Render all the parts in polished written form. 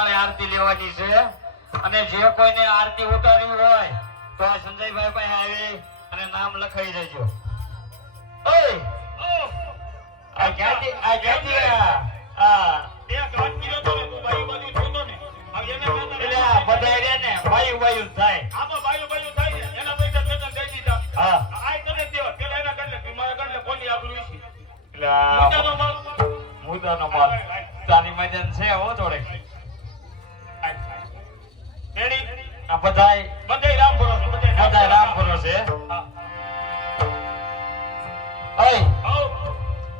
અટાણે આરતી લેવાની છે અને જે કોઈને આરતી ઉતારવી હોય તો આ સંજયભાઈ પાસે આવી અને નામ લખાઈ દેજો. ઓય આ ક્યાંથી આ એક વાત કીધો તો ને તું ભાઈ બાજુ જોતો ને હવે એને એટલે આ બધા રે ને ભાઈ થાય. આ તો ભાઈ થાય ને એના પૈસા વેતન દઈ દીધા. હા આ કરે દેવા પેલા એના કરલે તું મારા કરલે કોની આબરૂ છે એટલે મુદ્દાનો માલ તારી મજન છે હો થોડે રેડી આ બધાય રામ ભરોસે બધાય રામ ભરોસે. ઓય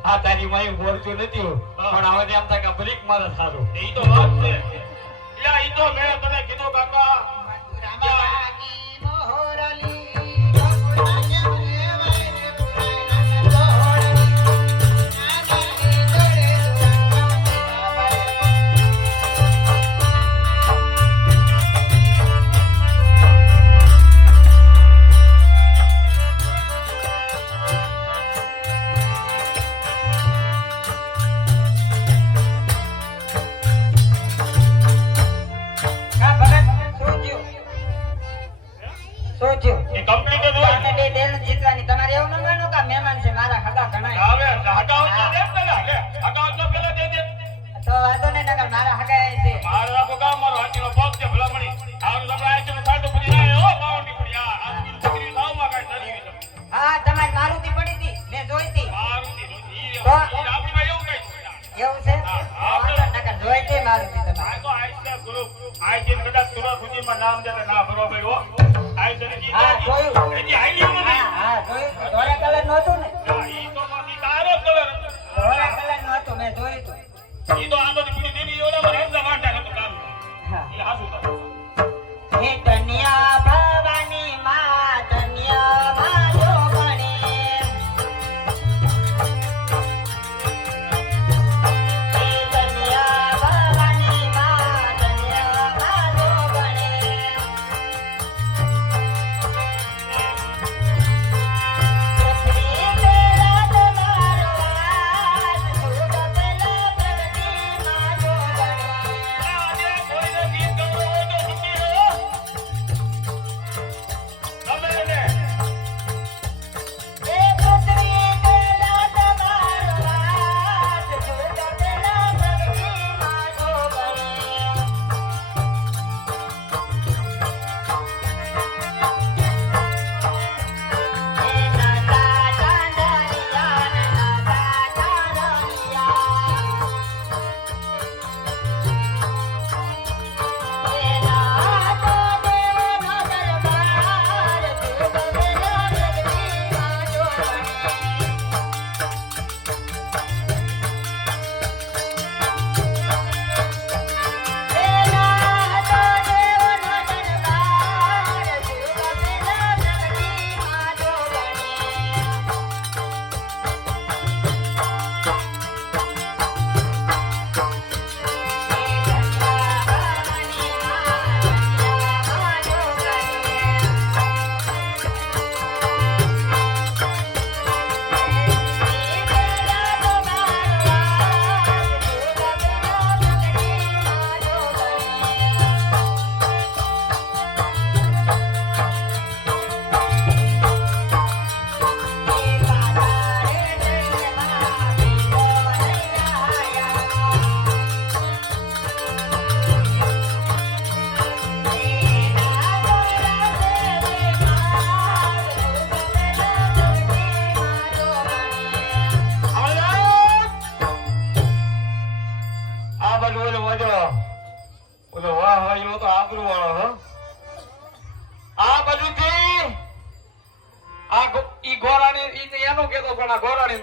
હા તારી માઈ બોલતું નથી પણ હવે એમ થાય કે બ્રેક મારે સારું. એ તો વાત છે એટલે ઈ તો મેં તને કીધું કાકા નામ દેતા ના બરોબર હો આઈ તને હા જોયું એની આઈડિયા મને હા જોયું ધોળા કલર નો હતું ને ઈ તો માથી તારો કલર ધોળા કલર નો હતું મેં જોયું તો ઈ તો આંધો ની પૂરી દેવી ઓલા પર હમણાં વાંટા નતું કામ હા એ હાસુ તો હે ધન્યા ભવાની માં ધન્યા ભાજો ગણે હે ધન્યા ભવાની માં ધન્યા ભાજો ગણે પૃથ્વી પેલા તમારો વાસ સુખ પેલા પ્રગતિ માં જો ગણે આજે કોઈને ગીત ગમો હોય તો સુખી રહો તમે ને એ પૃથ્વી પેલા તમારો વાસ સુખ પેલા પ્રગતિ માં જો ગણે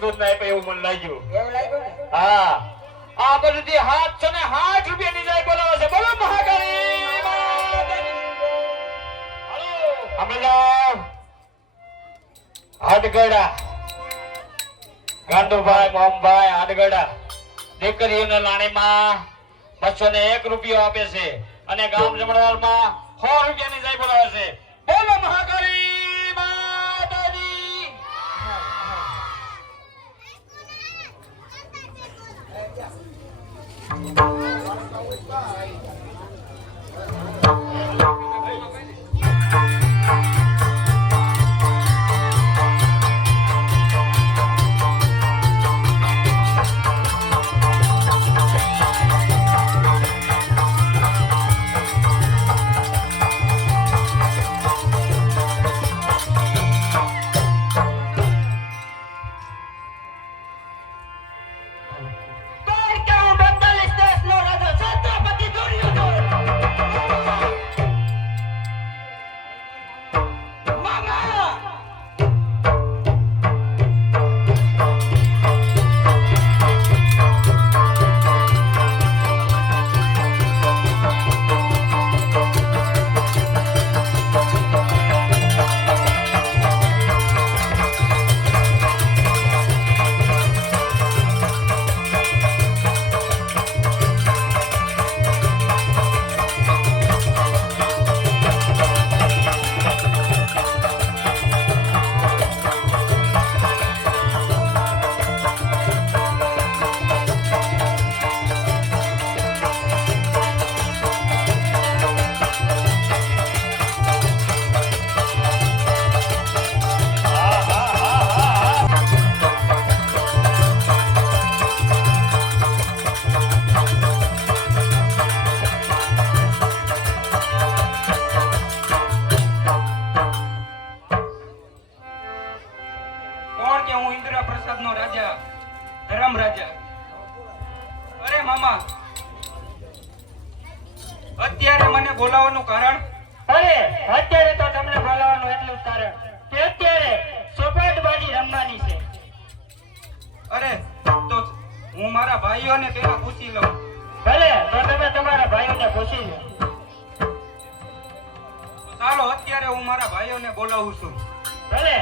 દૂધ ના આપ્યા એવું મને લાગ્યું. એવું લાગ્યું ને હા આ બધું હાથ છે ને 8 રૂપિયાની જાય બોલાવે છે. બોલો મહાકાળી માતાની. હાલો અમલા હાડગડા ગાંડુભાઈ મોમભાઈ હાડગડા દીકરીઓને લાણીમાં 201 રૂપિયા આપે છે અને ગામ જમણવારમાં 100 રૂપિયાની જાય બોલાવે છે. બોલો મહાકાળી માતાની. કોણ કે હું 42 દેશનો રાજા છત્રપતિ દુર્યોધન મામા કોણ કે હું ઇન્દ્રપ્રસાદનો રાજા ધર્મ રાજા. અરે મામા, અત્યારે મને બોલાવવાનું કારણ? અરે અત્યારે તો તમને બોલાવવાનું એટલું જ કારણ કે અત્યારે સપાટબાજી રમવાની છે. અરે તો હું મારા ભાઈઓને પેલા પૂછી લઉં. ભલે તો તમે તમારા ભાઈઓને પૂછી લો. તો ચાલો અત્યારે હું મારા ભાઈઓને બોલાવું છું. ભલે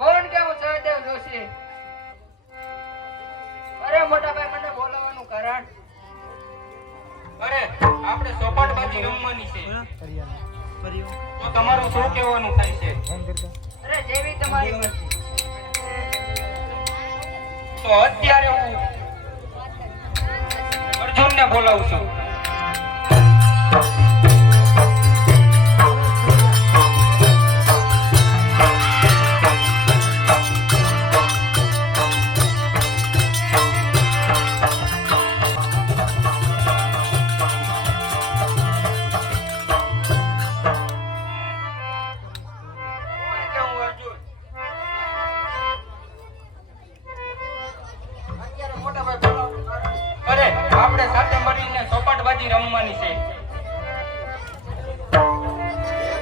કોણ કે હું સહદેવ જોશી? અરે મોટા ભાઈ મને બોલાવવાનું કારણ અરે આપણે સોપાટબાજી રમવાની છે. તો તમારું શું કહેવાનું થાય છે? અરે જેવી તમારી મરજી. તો અત્યારે હું અર્જુનને બોલાવું છું. કોણ કે હું અર્જુન? અત્યારે મોટા ભાઈ બોલાવવાનું કારણ અરે આપણે સાથે મળીને સોપાટબાજી રમવાની છે.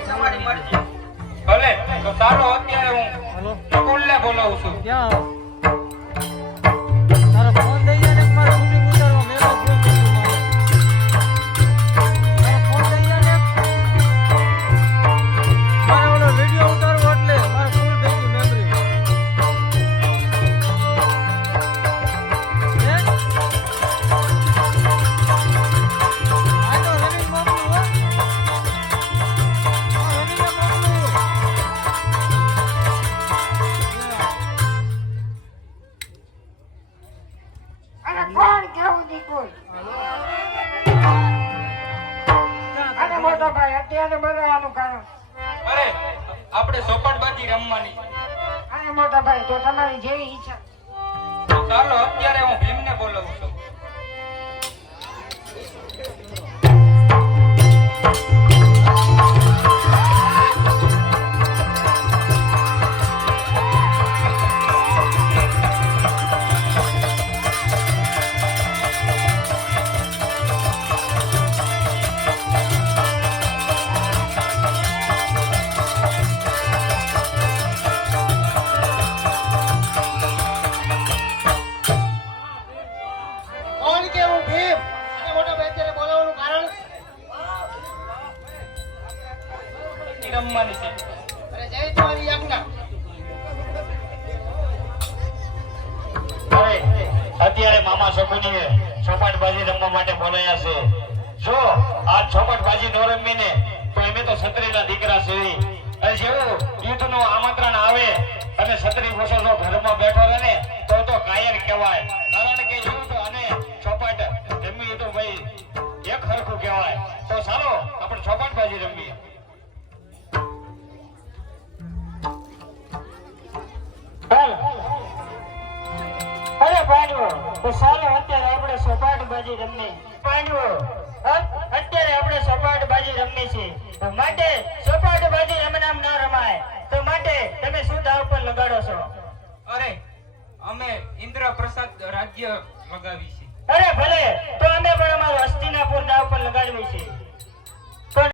તમારી મરજી. ભલે તો ચાલો અત્યારે હું નકુલને બોલાવું છું. તારો ફોન દઈ જાય ને મારે શૂટિંગ ઉતારવા મેલો ફોન કર્યો મારે. તારો ફોન દઈ જાય ને મારે ઓલો વિડિયો ઉતારવો એટલે મારે ફૂલ થઈ ગઈ મેમરી. હે આ તો રવિ મોકલું હો. આ રવિને મોકલું. અને કોણ કેવું દીકું અને મોટા ભાઈ અત્યારે બોલાવવાનું કારણ અરે આપણે સોપાટબાજી રમવાની. અને મોટા ભાઈ તો તમારી જેવી ઈચ્છા. તો ચાલો અત્યારે હું ભીમને બોલાવું છું. રમવાની છે. અરે જય તમારી આજ્ઞા. હવે અત્યારે મામા શકુનીએ ચોપાટબાજી રમવા માટે બોલાયા છે. જો આ ચોપાટબાજી ન રમીને તો અમે તો છત્રીના દીકરા છે. અને જેવું યુદ્ધનું આમંત્રણ આવે અને છત્રી વસો ઘરમાં બેઠો રહે ને તો કાયર કહેવાય. કારણ કે યુદ્ધ અને ચોપાટ રમી તો ભાઈ એક હરખું કહેવાય. તો ચાલો આપણે ચોપાટબાજી રમીએ. અરે પાંડવો, તો ચાલો અત્યારે આપણે સપાટબાજી રમીએ. પાંડવો, અત્યારે આપણે સપાટબાજી રમીએ છીએ. તો માટે સપાટબાજી એમને આમ ના રમાય. તો માટે તમે શું દાવ પર લગાડો છો? અરે અમે ઇન્દ્રપ્રસાદ રાજ્ય લગાવી છે. અરે ભલે, તો અમે પણ અમારું હસ્તિનાપુર દાવ પર લગાડવી છે.